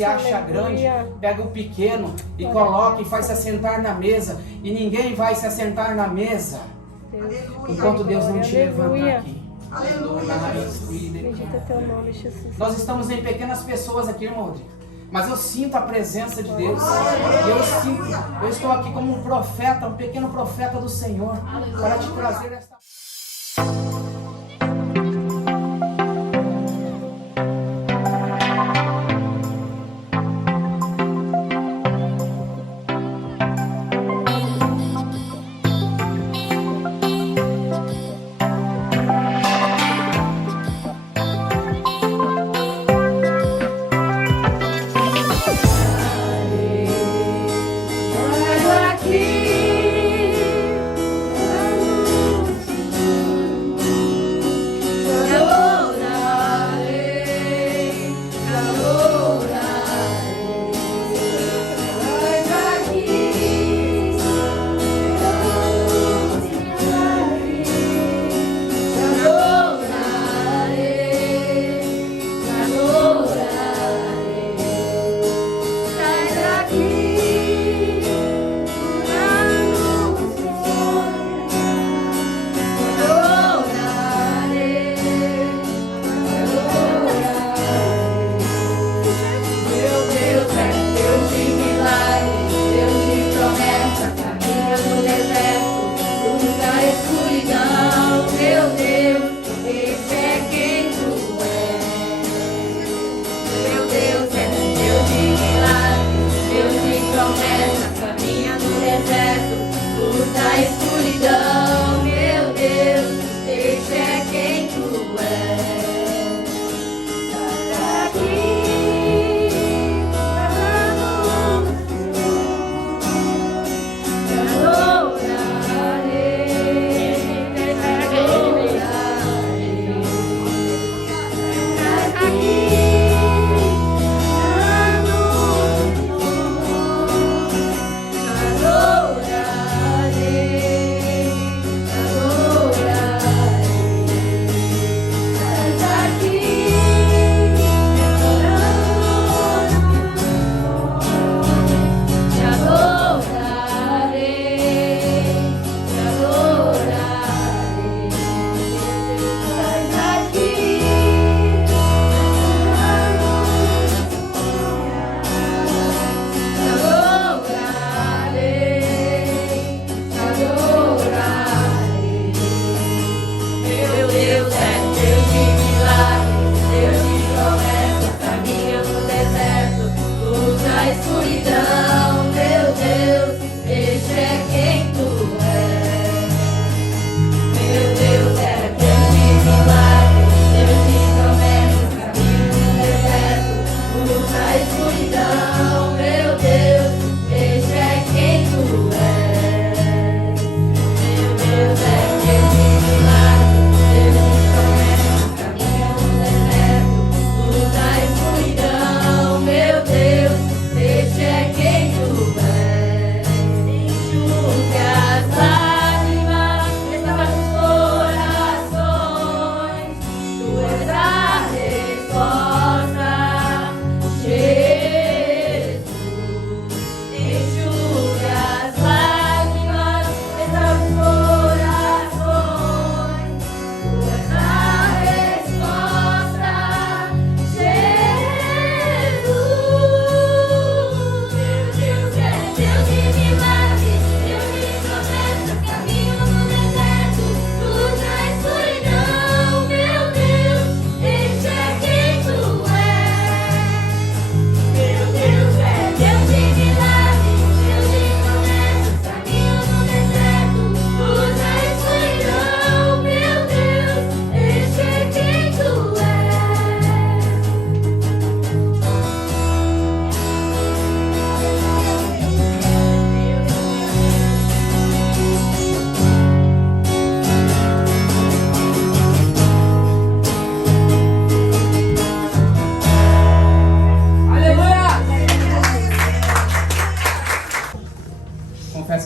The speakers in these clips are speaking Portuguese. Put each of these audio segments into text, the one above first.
se acha grande, pega o pequeno e coloca e faz se assentar na mesa. E ninguém vai se assentar na mesa enquanto Deus não te levantar aqui. Bendito é teu nome, Jesus. Nós estamos em pequenas pessoas aqui, irmão Rodrigo, mas eu sinto a presença de Deus. Eu estou aqui como um profeta, um pequeno profeta do Senhor, para te trazer esta...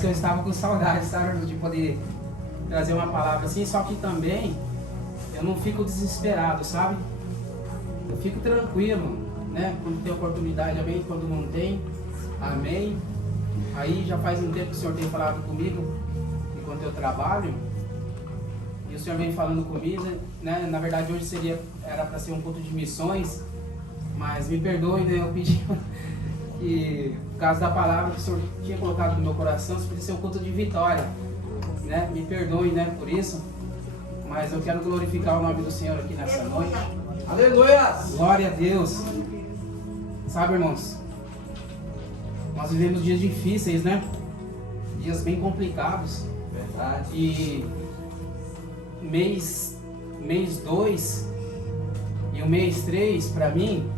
que eu estava com saudade, sabe, de poder trazer uma palavra assim, só que também eu não fico desesperado, sabe? Eu fico tranquilo, né? Quando tem oportunidade, amém. Quando não tem, amém. Aí já faz um tempo que o Senhor tem falado comigo, enquanto eu trabalho. E o Senhor vem falando comigo, né? Na verdade hoje era para ser um culto de missões, mas me perdoe, né? Eu pedi que, por causa da palavra que o Senhor tinha colocado no meu coração, isso podia ser um culto de vitória, né? Me perdoe, né, por isso, mas eu quero glorificar o nome do Senhor aqui nessa noite. Aleluia! Glória a Deus. Sabe, irmãos, nós vivemos dias difíceis, né? Dias bem complicados. Verdade. E mês 2 e o mês 3 para mim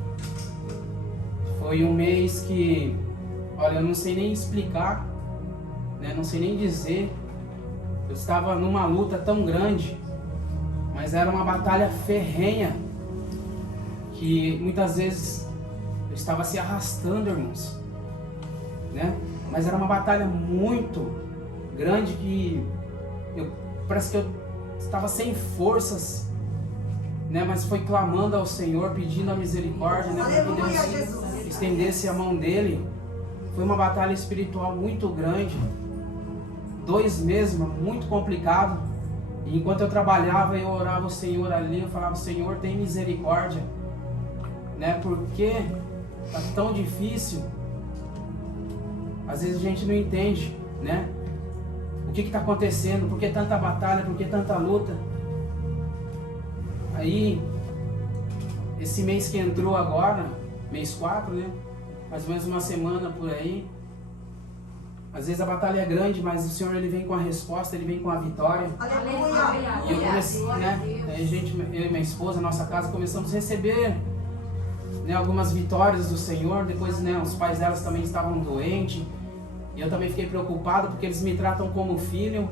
foi um mês que, olha, eu não sei nem explicar, né? Não sei nem dizer. Eu estava numa luta tão grande, mas era uma batalha ferrenha que muitas vezes eu estava se arrastando, irmãos, né? Mas era uma batalha muito grande que parece que eu estava sem forças, né? Mas foi clamando ao Senhor, pedindo a misericórdia, né? Para que Deus estendesse a mão dele. Foi uma batalha espiritual muito grande, 2 meses, muito complicado. E enquanto eu trabalhava, eu orava ao Senhor ali, eu falava: Senhor, tem misericórdia, né? Porque tá tão difícil. Às vezes a gente não entende, né? O que está acontecendo? Por que tanta batalha? Por que tanta luta? Aí, esse mês que entrou agora, mês 4, né? Mais ou menos uma semana por aí. Às vezes a batalha é grande, mas o Senhor, ele vem com a resposta, ele vem com a vitória. Aleluia. E eu comecei, né? Aí eu e minha esposa, nossa casa, começamos a receber, né, algumas vitórias do Senhor. Depois, né, os pais delas também estavam doentes. E eu também fiquei preocupado, porque eles me tratam como filho.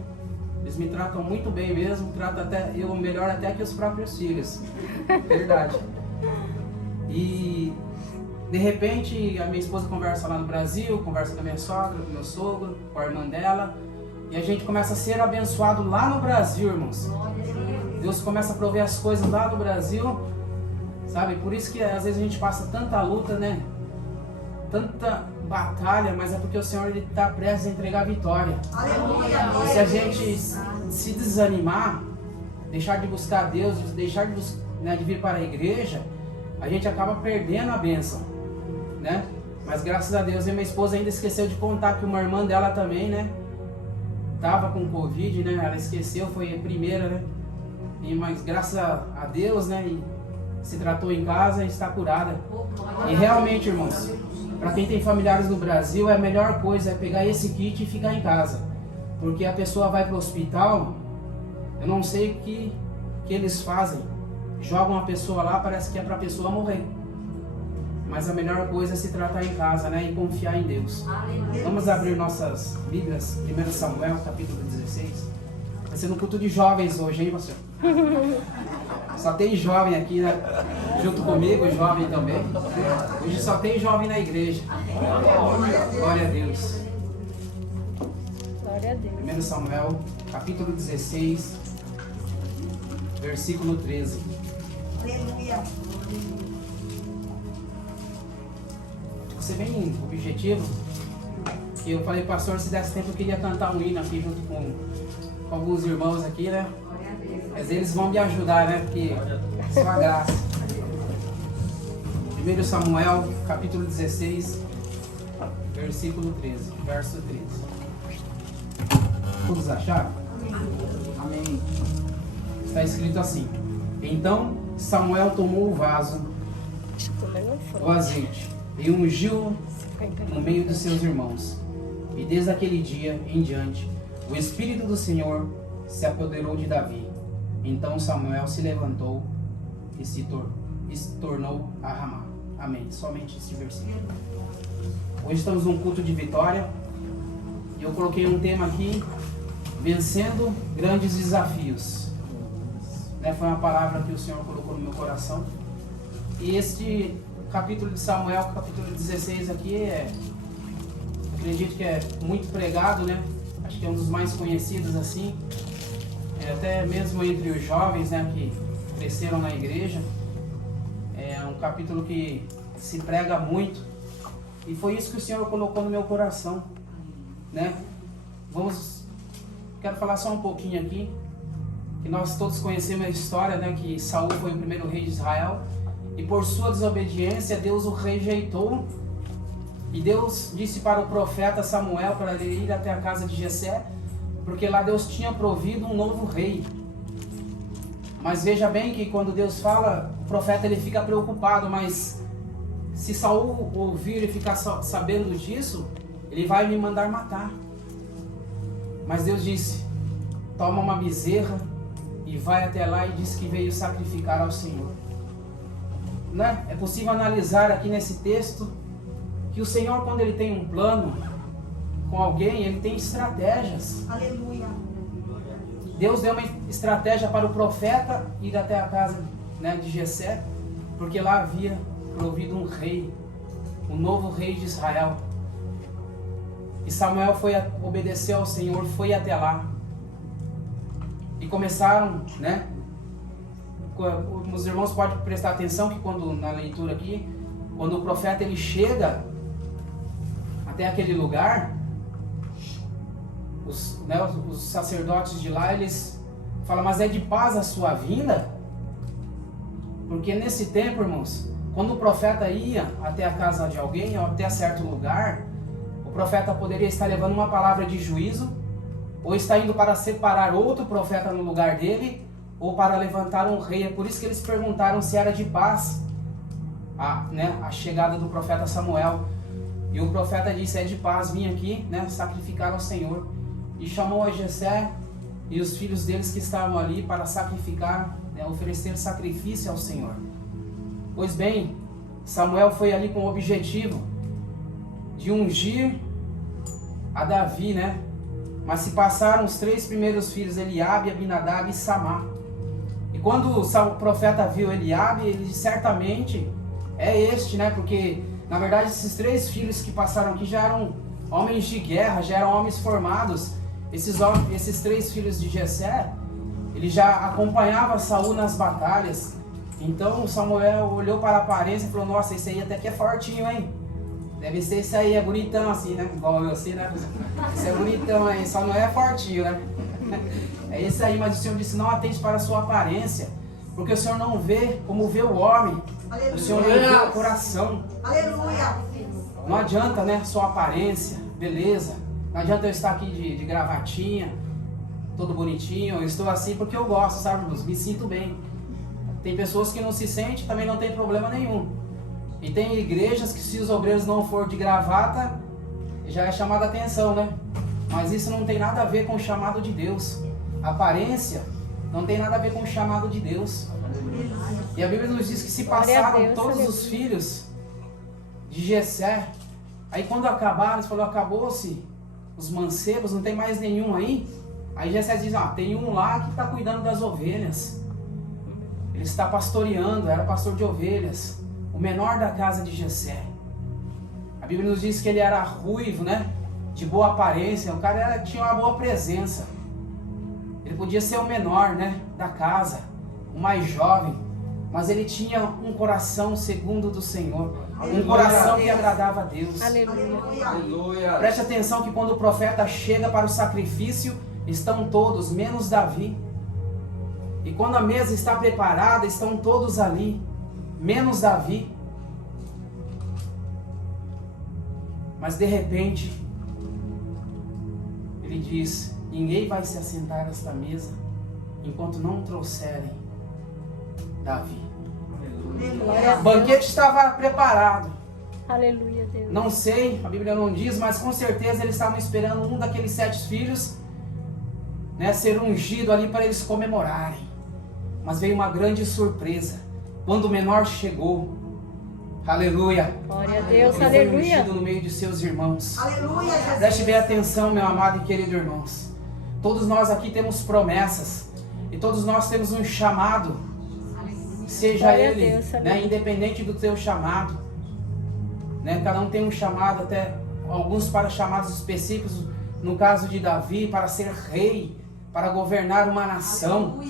Eles me tratam muito bem mesmo. Tratam até eu melhor até que os próprios filhos. Verdade. E de repente a minha esposa conversa lá no Brasil, conversa com a minha sogra, com o meu sogro, com a irmã dela. E a gente começa a ser abençoado lá no Brasil, irmãos. Deus começa a prover as coisas lá no Brasil. Sabe? Por isso que às vezes a gente passa tanta luta, né? Tanta batalha, mas é porque o Senhor está prestes a entregar a vitória. Aleluia. E se a gente se desanimar, deixar de buscar Deus, deixar de, né, de vir para a igreja, a gente acaba perdendo a bênção, né? Mas graças a Deus, minha esposa ainda esqueceu de contar que uma irmã dela também, né, estava com Covid, né? Ela esqueceu, foi a primeira, né? Mas graças a Deus, né, e se tratou em casa e está curada. E realmente, irmãos, para quem tem familiares no Brasil, a melhor coisa é pegar esse kit e ficar em casa. Porque a pessoa vai para o hospital, eu não sei o que eles fazem. Jogam a pessoa lá, parece que é para a pessoa morrer. Mas a melhor coisa é se tratar em casa, né? E confiar em Deus. Vamos abrir nossas Bíblias, 1 Samuel, capítulo 16. Vai ser no culto de jovens hoje, hein, pastor? Só tem jovem aqui, né? Junto comigo, jovem também. Hoje só tem jovem na igreja. Glória a Deus. Glória a Deus. 1 Samuel, capítulo 16, versículo 13. Aleluia. Vou ser bem objetivo. E eu falei, pastor, se desse tempo eu queria cantar um hino aqui junto com alguns irmãos aqui, né? Mas eles vão me ajudar, né? Porque é só a graça. 1 Samuel, capítulo 16, versículo 13. Verso 13. Todos acharam? Amém. Está escrito assim: Então Samuel tomou o vaso, o azeite, e ungiu no meio dos seus irmãos. E desde aquele dia em diante, o Espírito do Senhor se apoderou de Davi. Então Samuel se levantou e se tornou a Ramá. Amém. Somente esse versículo. Hoje estamos num culto de vitória. E eu coloquei um tema aqui: vencendo grandes desafios. Né? Foi uma palavra que o Senhor colocou no meu coração. E este capítulo de Samuel, capítulo 16 aqui, acredito que é muito pregado, né? Acho que é um dos mais conhecidos assim. Até mesmo entre os jovens, né, que cresceram na igreja. É um capítulo que se prega muito. E foi isso que o Senhor colocou no meu coração, né? Quero falar só um pouquinho aqui, que nós todos conhecemos a história, né? Que Saul foi o primeiro rei de Israel, e por sua desobediência Deus o rejeitou, e Deus disse para o profeta Samuel para ele ir até a casa de Jessé, porque lá Deus tinha provido um novo rei. Mas veja bem que quando Deus fala, o profeta ele fica preocupado, mas se Saul ouvir e ficar sabendo disso, ele vai me mandar matar. Mas Deus disse, toma uma bezerra e vai até lá, e diz que veio sacrificar ao Senhor. Né? É possível analisar aqui nesse texto que o Senhor, quando Ele tem um plano com alguém, Ele tem estratégias. Aleluia. Deus deu uma estratégia para o profeta ir até a casa, né, de Jessé, porque lá havia provido um rei, um novo rei de Israel. E Samuel obedeceu ao Senhor, foi até lá. E começaram, né? Os irmãos podem prestar atenção que quando na leitura aqui, quando o profeta ele chega até aquele lugar, os sacerdotes de lá, eles falam, mas é de paz a sua vinda? Porque nesse tempo, irmãos, quando o profeta ia até a casa de alguém, ou até certo lugar, o profeta poderia estar levando uma palavra de juízo, ou está indo para separar outro profeta no lugar dele, ou para levantar um rei. É por isso que eles perguntaram se era de paz a chegada do profeta Samuel. E o profeta disse, é de paz, vim aqui, né, sacrificar ao Senhor. E chamou a Jessé e os filhos deles que estavam ali para sacrificar, né, oferecer sacrifício ao Senhor. Pois bem, Samuel foi ali com o objetivo de ungir a Davi, né? Mas se passaram os 3 primeiros filhos, Eliabe, Abinadab e Samá. E quando o profeta viu Eliabe, ele disse, certamente é este, né? Porque, na verdade, esses 3 filhos que passaram aqui já eram homens de guerra, já eram homens formados. Esses 3 filhos de Jessé, ele já acompanhava Saul nas batalhas. Então Samuel olhou para a aparência e falou, nossa, esse aí até que é fortinho, hein? Deve ser esse aí, é bonitão assim, né? Igual eu assim, né? Esse é bonitão aí, só não é fortinho, né? É esse aí, mas o Senhor disse, não atente para a sua aparência, porque o Senhor não vê como vê o homem. Aleluia. O Senhor não vê o coração. Aleluia. Não adianta, né? Sua aparência, beleza. Não adianta eu estar aqui de gravatinha, todo bonitinho. Eu estou assim porque eu gosto, sabe, irmãos? Me sinto bem. Tem pessoas que não se sentem, também não tem problema nenhum. E tem igrejas que se os obreiros não for de gravata, já é chamada a atenção, né? Mas isso não tem nada a ver com o chamado de Deus. A aparência não tem nada a ver com o chamado de Deus. E a Bíblia nos diz que se passaram todos os filhos de Jessé. Aí quando acabaram, eles falaram, acabou-se os mancebos, não tem mais nenhum aí? Aí Jessé diz, tem um lá que está cuidando das ovelhas. Ele está pastoreando, era pastor de ovelhas. O menor da casa de Jessé. A Bíblia nos diz que ele era ruivo, né? De boa aparência. O cara tinha uma boa presença. Ele podia ser o menor, né? Da casa. O mais jovem. Mas ele tinha um coração segundo do Senhor. Um coração que agradava a Deus. Aleluia. Aleluia. Preste atenção que quando o profeta chega para o sacrifício, estão todos, menos Davi. E quando a mesa está preparada, estão todos ali, menos Davi. Mas de repente, ele diz, ninguém vai se assentar nesta mesa enquanto não trouxerem Davi. Aleluia. O banquete estava preparado. Aleluia, Deus. Não sei, a Bíblia não diz, mas com certeza eles estavam esperando um daqueles 7 filhos, né, ser ungido ali para eles comemorarem. Mas veio uma grande surpresa. Quando o menor chegou, aleluia, Glória a Deus, ele foi aleluia. ungido no meio de seus irmãos. Aleluia, Jesus. Preste bem atenção, meu amado e querido irmãos. Todos nós aqui temos promessas. E todos nós temos um chamado. Seja Glória a ele, Deus, né, aleluia. independente do teu chamado. Né, cada um tem um chamado, até alguns para chamados específicos. No caso de Davi, para ser rei para governar uma nação.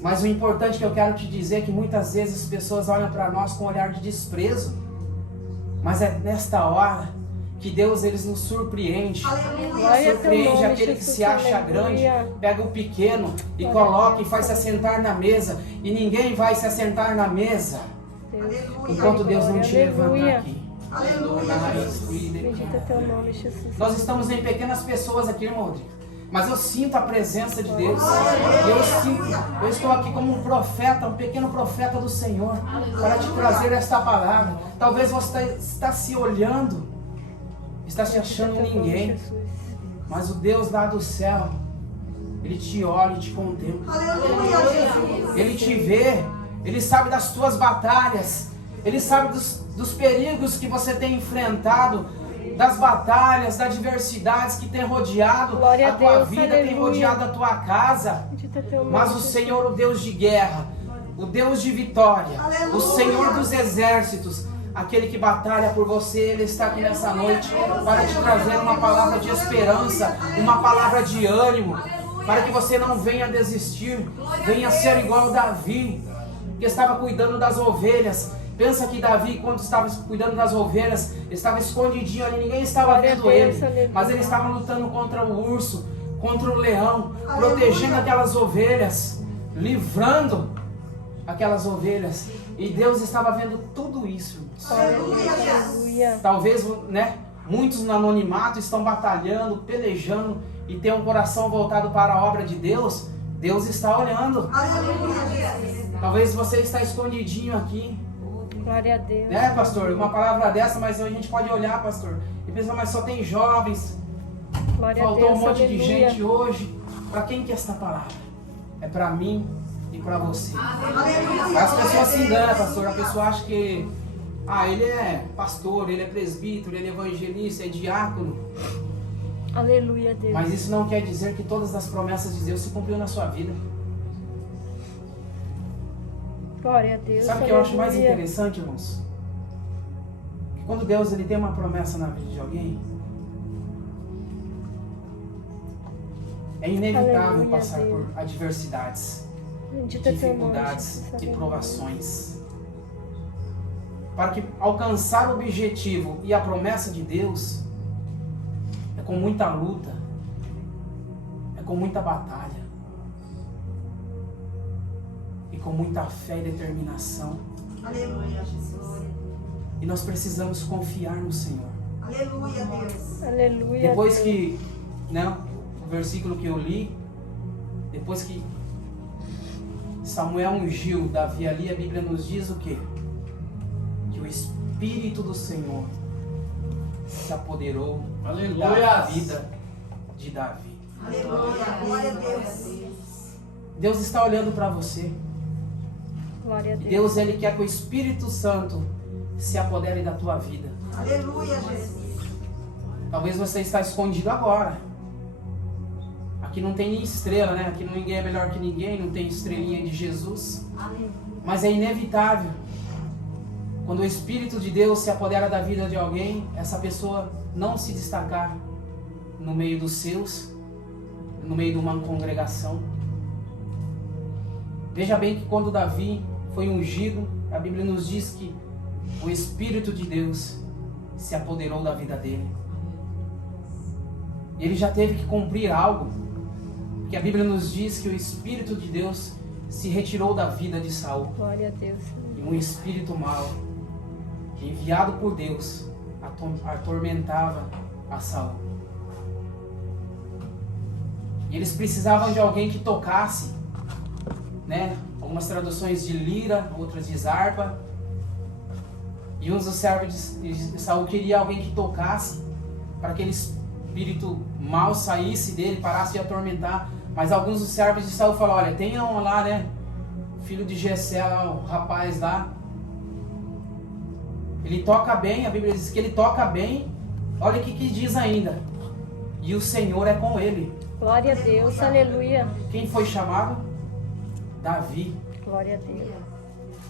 Mas o importante que eu quero te dizer é que muitas vezes as pessoas olham para nós com um olhar de desprezo. Mas é nesta hora que Deus nos surpreende. Surpreende aquele que se acha grande, pega o pequeno e coloca e faz se assentar na mesa. E ninguém vai se assentar na mesa enquanto Deus não te levantar aqui. Bendito é teu nome, Jesus. Nós estamos em pequenas pessoas aqui, irmão Rodrigo, mas eu sinto a presença de Deus. Eu estou aqui como um profeta, um pequeno profeta do Senhor, para te trazer esta palavra. Talvez você está se olhando, está se achando ninguém, mas o Deus lá do céu, Ele te olha e te contempla. Ele te vê, Ele sabe das tuas batalhas, Ele sabe dos perigos que você tem enfrentado, das batalhas, das adversidades que tem rodeado a tua vida, tem rodeado a tua casa. Mas o Senhor, o Deus de guerra, o Deus de vitória, o Senhor dos exércitos, aquele que batalha por você, Ele está aqui nessa noite para te trazer uma palavra de esperança, uma palavra de ânimo, para que você não venha desistir, venha ser igual Davi, que estava cuidando das ovelhas. Pensa que Davi, quando estava cuidando das ovelhas, estava escondidinho ali, ninguém estava vendo ele, mas ele estava lutando contra o urso, contra o leão, protegendo aquelas ovelhas, livrando aquelas ovelhas. E Deus estava vendo tudo isso, irmãos. Talvez, muitos no anonimato estão batalhando, pelejando e têm um coração voltado para a obra de Deus. Deus está olhando. Talvez você está escondidinho aqui. Glória a Deus. Né, pastor? Uma palavra dessa, mas a gente pode olhar, pastor, e pensar, mas só tem jovens. Glória Faltou a Deus, um monte aleluia. de gente hoje. Para quem que é essa palavra? É para mim e para você. As pessoas se enganam, pastor. A pessoa acha que ele é pastor, ele é presbítero, ele é evangelista, é diácono. Aleluia, Deus. Mas isso não quer dizer que todas as promessas de Deus se cumpriram na sua vida. Glória a Deus. Sabe o que eu acho mais aleluia. interessante, irmãos? Que quando Deus tem uma promessa na vida de alguém, é inevitável Aleluia, passar Deus. por adversidades, Bendito é teu nome, dificuldades Jesus, e aleluia. provações. Para que alcançar o objetivo e a promessa de Deus é com muita luta, é com muita batalha, e com muita fé e determinação. Aleluia, Jesus. E nós precisamos confiar no Senhor. Aleluia, Deus. Aleluia, Depois Deus. que, o versículo que eu li, depois que Samuel ungiu Davi ali, a Bíblia nos diz o quê? Que o Espírito do Senhor se apoderou da vida de Davi. Aleluia, glória a Deus. Deus está olhando para você. Glória a Deus. Deus, Ele quer que o Espírito Santo se apodere da tua vida. Aleluia, Jesus. Talvez você está escondido agora. Aqui não tem nem estrela, né? Aqui ninguém é melhor que ninguém, não tem estrelinha de Jesus. Mas é inevitável. Quando o Espírito de Deus se apodera da vida de alguém, essa pessoa não se destacar no meio dos seus, no meio de uma congregação. Veja bem que quando Davi foi ungido, a Bíblia nos diz que o Espírito de Deus se apoderou da vida dele. E ele já teve que cumprir algo, porque a Bíblia nos diz que o Espírito de Deus se retirou da vida de Saul. Glória a Deus. E um espírito mau, enviado por Deus, atormentava a Saul. E eles precisavam de alguém que tocasse, algumas traduções de lira, outras de harpa. E um dos servos de Saul queria alguém que tocasse, para que aquele espírito mau saísse dele, parasse de atormentar. Mas alguns dos servos de Saul falaram, olha, tem um lá, filho de Jessé, lá, o rapaz lá. Ele toca bem, a Bíblia diz que ele toca bem. Olha o que diz ainda. E o Senhor é com ele. Glória a Deus, aleluia. Quem foi chamado? Davi. Glória a Deus.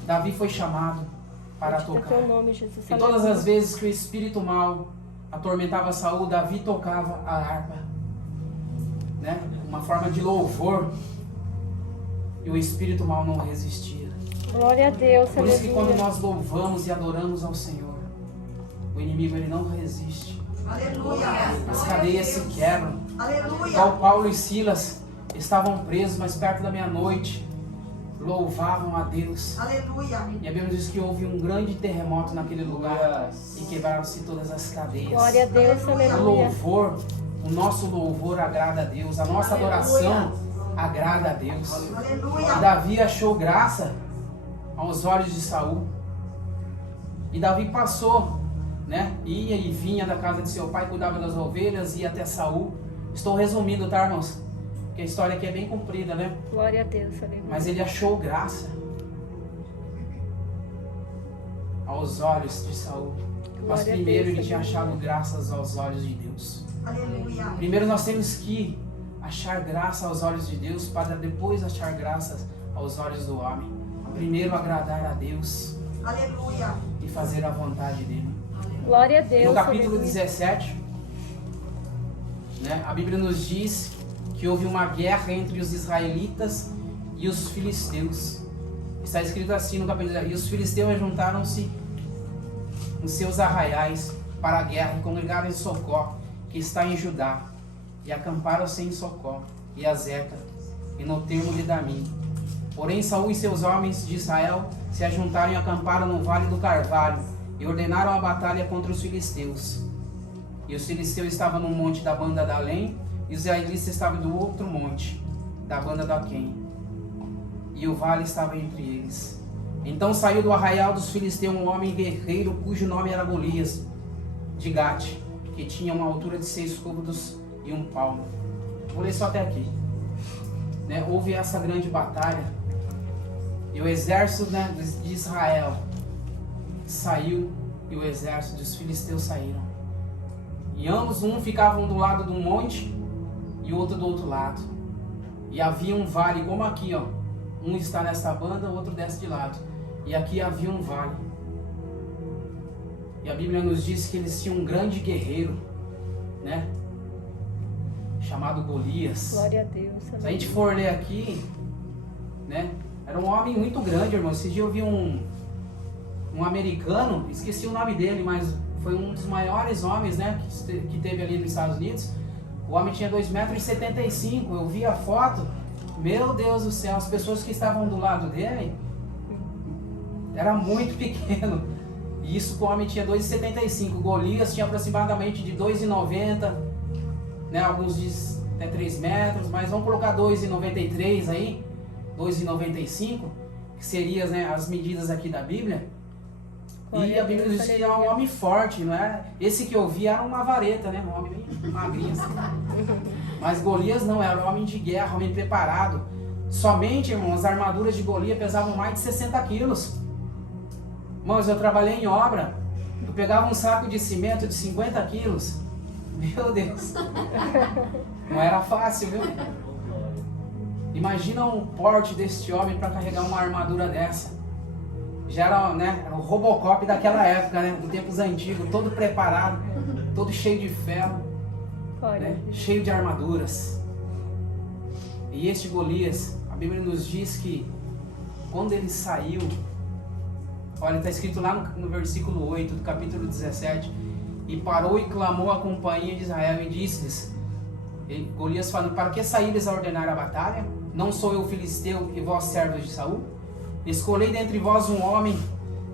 Davi foi chamado para Bendito é tocar. teu nome, Jesus. E todas as vezes que o espírito mau atormentava Saul, Davi tocava a harpa. uma forma de louvor, e o espírito mal não resistia. Glória a Deus, Por isso que quando aleluia. nós louvamos e adoramos ao Senhor, o inimigo ele não resiste. Aleluia. As cadeias se quebram. Aleluia. Igual Paulo e Silas estavam presos, mas perto da meia-noite louvavam a Deus. Aleluia. E a Bíblia diz que houve um grande terremoto naquele lugar e quebraram-se todas as cadeias. Glória a Deus, O aleluia. louvor, o nosso louvor agrada a Deus, a nossa adoração agrada a Deus. E Aleluia. Davi achou graça aos olhos de Saul. E Davi passou, né? Ia e vinha da casa de seu pai, cuidava das ovelhas, ia até Saul. Estou resumindo, tá, irmãos? Porque a história aqui é bem comprida, né? Glória a Deus, aleluia. Mas ele achou graça aos olhos de Saul. Mas Glória a primeiro Deus, ele tinha aleluia. achado graças aos olhos de Deus. Aleluia. Primeiro nós temos que achar graça aos olhos de Deus para depois achar graças aos olhos do homem. Primeiro agradar a Deus Aleluia. e fazer a vontade dele. Glória a Deus, No capítulo aleluia. 17, né, a Bíblia nos diz que houve uma guerra entre os israelitas e os filisteus. Está escrito assim no capítulo 17: e os filisteus juntaram-se nos seus arraiais para a guerra e congregaram em Socó, que está em Judá, e acamparam-se em Socó e Azeca, e no termo de Damim. Porém Saul e seus homens de Israel se ajuntaram e acamparam no vale do Carvalho, e ordenaram a batalha contra os filisteus. E os filisteus estavam no monte da banda da Além, e os israelitas estavam do outro monte, da banda da Aquém. E o vale estava entre eles. Então saiu do arraial dos filisteus um homem guerreiro, cujo nome era Golias, de Gate, que tinha uma altura de 6 côvados e 1 palmo. Vou ler só até aqui. Né? Houve essa grande batalha, e o exército, né, de Israel saiu, e o exército dos filisteus saíram. E ambos, um ficavam do lado do monte e o outro do outro lado. E havia um vale, como aqui, ó. Um está nessa banda, o outro desce de lado. E aqui havia um vale. E a Bíblia nos diz que eles tinham um grande guerreiro, né? Chamado Golias. Glória a Deus, Se a aleluia. gente for ler aqui, né? Era um homem muito grande, irmão. Esse dia eu vi um americano, esqueci o nome dele, mas foi um dos maiores homens, né? Que teve ali nos Estados Unidos. O homem tinha 2,75 m. Eu vi a foto. Meu Deus do céu, as pessoas que estavam do lado dele era muito pequeno. E isso que o homem tinha 2,75 m. Golias tinha aproximadamente de 2,90 m, né? Alguns dizem até 3 metros, mas vamos colocar 2,93 m aí, 2,95 m, que seriam, né, as medidas aqui da Bíblia. E a Bíblia diz que é um homem forte, não é? Esse que eu vi era uma vareta, né? Um homem bem magrinho assim. Mas Golias não, era um homem de guerra, um homem preparado. Somente, irmão, as armaduras de Golias pesavam mais de 60 quilos. Irmãos, eu trabalhei em obra, eu pegava um saco de cimento de 50 quilos. Meu Deus. Não era fácil, viu? Imagina um porte deste homem para carregar uma armadura dessa. Já era, né, era o Robocop daquela época, né, dos tempos antigos, todo preparado, todo cheio de ferro, né, cheio de armaduras. E este Golias, a Bíblia nos diz que quando ele saiu, olha, está escrito lá no versículo 8 do capítulo 17, e parou e clamou a companhia de Israel e disse-lhes, Golias falando: para que saíres a ordenar a batalha? Não sou eu filisteu e vós servos de Saul? Escolhei dentre vós um homem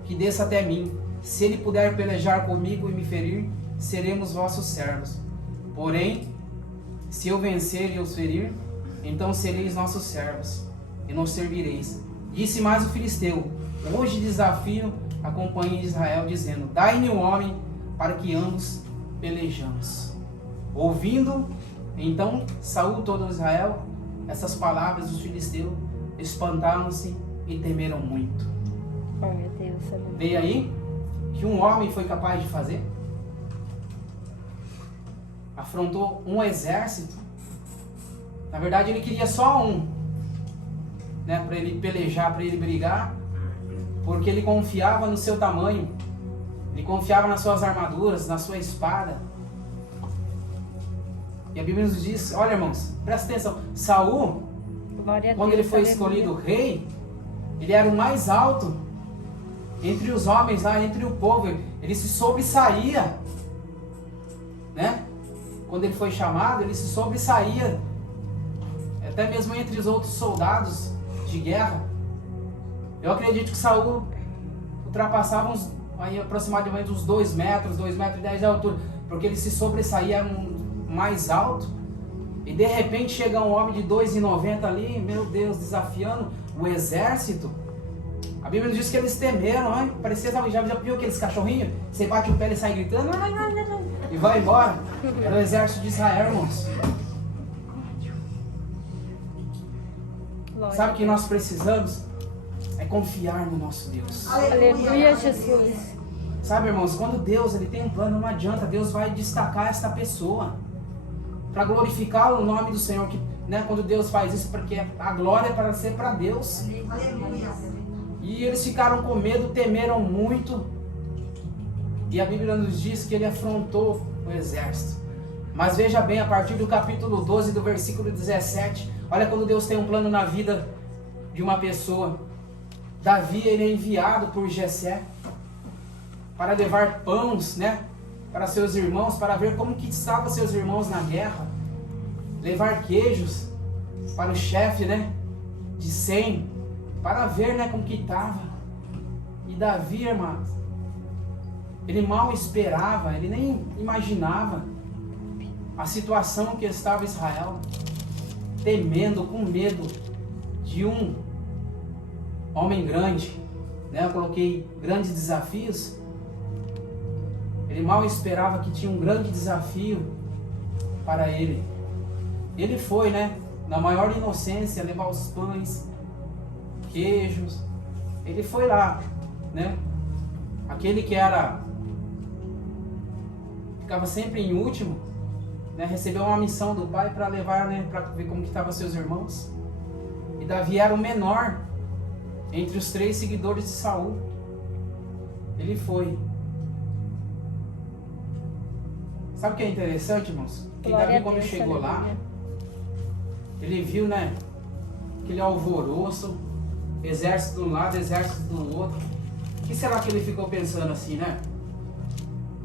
que desça até mim. Se ele puder pelejar comigo e me ferir, seremos vossos servos. Porém, se eu vencer e os ferir, então sereis nossos servos e nos servireis. Disse mais o filisteu: hoje desafio a companhia de Israel, dizendo: dai-me um homem para que ambos pelejamos. Ouvindo então Saul todo Israel essas palavras dos filisteus, espantaram-se e temeram muito. Glória a Deus, aleluia. Veio aí que um homem foi capaz de fazer? Afrontou um exército. Na verdade ele queria só um, né, para ele pelejar, para ele brigar, porque ele confiava no seu tamanho, ele confiava nas suas armaduras, na sua espada. E a Bíblia nos diz, olha irmãos, presta atenção, Saul, Glória a quando Deus, ele foi aleluia. escolhido rei, ele era o mais alto entre os homens lá, entre o povo, ele se sobressaía, né? Quando ele foi chamado, ele se sobressaía, até mesmo entre os outros soldados de guerra. Eu acredito que Saul ultrapassava aí, aproximadamente uns 2 metros, 2,10 metros de altura, porque ele se sobressaía mais alto. E de repente chega um homem de 2,90 ali, meu Deus, desafiando o exército. A Bíblia diz que eles temeram, hein? Parecia, já viu aqueles cachorrinhos? Você bate o pé e sai gritando e vai embora. Era o exército de Israel, irmãos. Glória Sabe a o que Deus. nós precisamos? É confiar no nosso Deus. Aleluia, Jesus. Sabe, irmãos, quando Deus ele tem um plano, não adianta, Deus vai destacar esta pessoa para glorificar o nome do Senhor, que, né, quando Deus faz isso, porque a glória é para ser para Deus. Aleluia. E eles ficaram com medo, temeram muito, e a Bíblia nos diz que ele afrontou o exército. Mas veja bem, a partir do capítulo 12, do versículo 17, olha quando Deus tem um plano na vida de uma pessoa. Davi, ele é enviado por Jessé para levar pães, né, para seus irmãos, para ver como que estavam seus irmãos na guerra. Levar queijos para o chefe, né, de Sem, para ver, né, como que estava. E Davi, irmãos, ele mal esperava, ele nem imaginava a situação que estava Israel, temendo, com medo de um homem grande, né? Eu coloquei grandes desafios. Ele mal esperava que tinha um grande desafio para ele. Ele foi, né, na maior inocência, levar os pães, queijos. Ele foi lá, né? Aquele que ficava sempre em último, né? Recebeu uma missão do pai para levar, né, para ver como que estavam seus irmãos. E Davi era o menor entre os 3 seguidores de Saul. Ele foi. Sabe o que é interessante, irmãos? Que Glória Davi, a quando Deus, chegou lá, aleluia. ele viu, né, aquele alvoroço, exército de um lado, exército do outro. O que será que ele ficou pensando assim, né?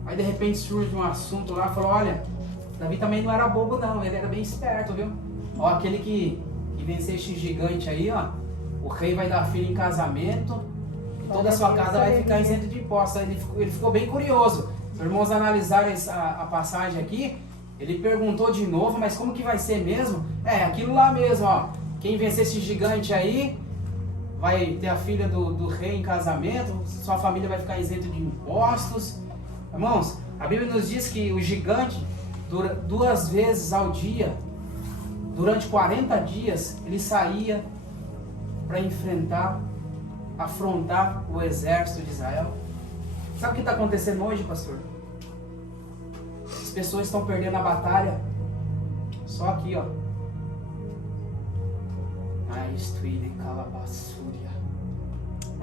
Aí de repente surge um assunto lá, falou, olha, Davi também não era bobo não, ele era bem esperto, viu? Ó, aquele que vencer este gigante aí, ó, o rei vai dar filho em casamento e toda a sua casa vai ficar isenta de impostos. Ele ficou bem curioso. Se os irmãos analisarem a passagem aqui, ele perguntou de novo, mas como que vai ser mesmo? É, aquilo lá mesmo, ó. Quem vencer esse gigante aí vai ter a filha do rei em casamento, sua família vai ficar isenta de impostos. Irmãos, a Bíblia nos diz que o gigante, 2 vezes ao dia, durante 40 dias, ele saía para enfrentar, afrontar o exército de Israel. Sabe o que está acontecendo hoje, pastor? As pessoas estão perdendo a batalha só aqui, ó.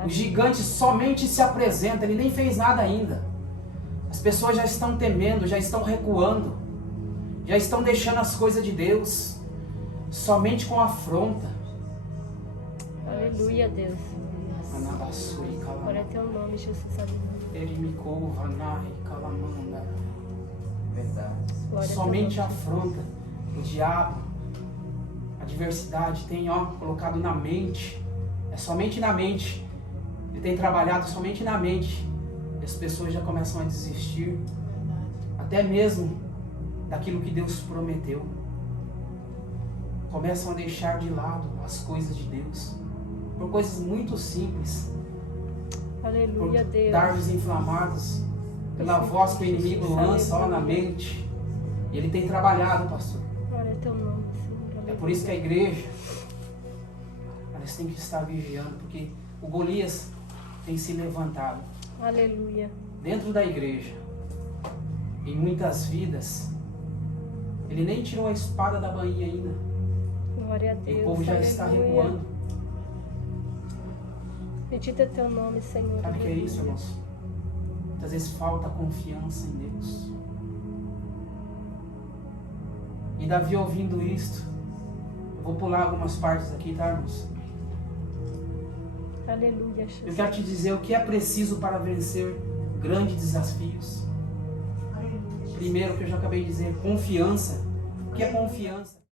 O gigante somente se apresenta, ele nem fez nada ainda. As pessoas já estão temendo, já estão recuando, já estão deixando as coisas de Deus, somente com afronta. Aleluia, Deus. Glória a teu nome, Jesus. Aleluia. Verdade. Glória a teu Somente nome. afronta. O diabo, a adversidade tem, ó, colocado na mente. É somente na mente. Ele tem trabalhado somente na mente. E as pessoas já começam a desistir, até mesmo daquilo que Deus prometeu. Começam a deixar de lado as coisas de Deus, por coisas muito simples, por Aleluia, Deus. dardos inflamados, pela voz que o inimigo lança ó, na mente. E ele tem trabalhado, pastor. Glória a teu nome, Senhor. É por isso que a igreja, elas têm que estar vigiando, porque o Golias tem se levantado Aleluia. dentro da igreja, em muitas vidas. Ele nem tirou a espada da bainha ainda, Glória a e Deus. o povo já está Aleluia. recuando. Bendito é teu nome, Senhor. Sabe o que é isso, Aleluia. irmãos? Muitas vezes falta confiança em Deus. E Davi ouvindo isto, eu vou pular algumas partes aqui, tá, irmãos? Aleluia, Jesus. Eu quero te dizer o que é preciso para vencer grandes desafios. Aleluia. Primeiro, que eu já acabei de dizer, confiança. O que é confiança?